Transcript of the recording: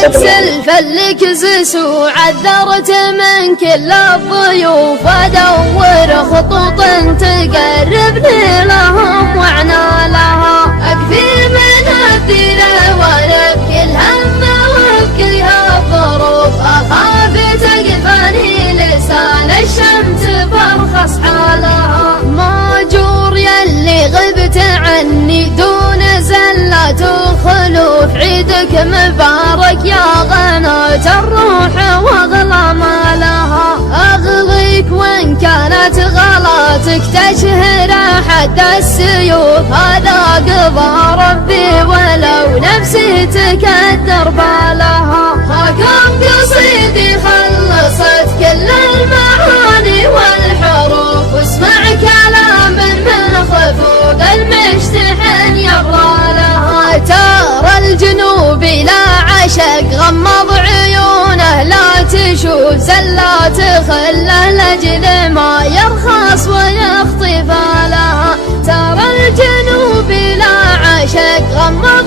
سلف الكزس وعذرت من كل الضيوف، ادور خطوط تقربني لهم واعنا لها، اكفي من الدين ونبكي الهم وابكي الظروف، اخاف تقفني لسان الشمس برخص حالها، ماجور يلي غبت عني دون زلات وخلوف، عيدك مبارك يا غناة الروح واغلى ما لها، اغليك وان كانت غلاتك تشهر حتى السيوف، هذا قضى ربي ولو نفسي تكدر بالها، هاكم قصيدي خلصت كل المعاني والحروف، واسمع كلام من خفوق المشتحن يبرى لها، ترى الجنوب لا عشق غمض عيونه لا تشوف، زلات خله لاجل ما يرخص ويخطف لها، ترى الجنوب لا عشق غمض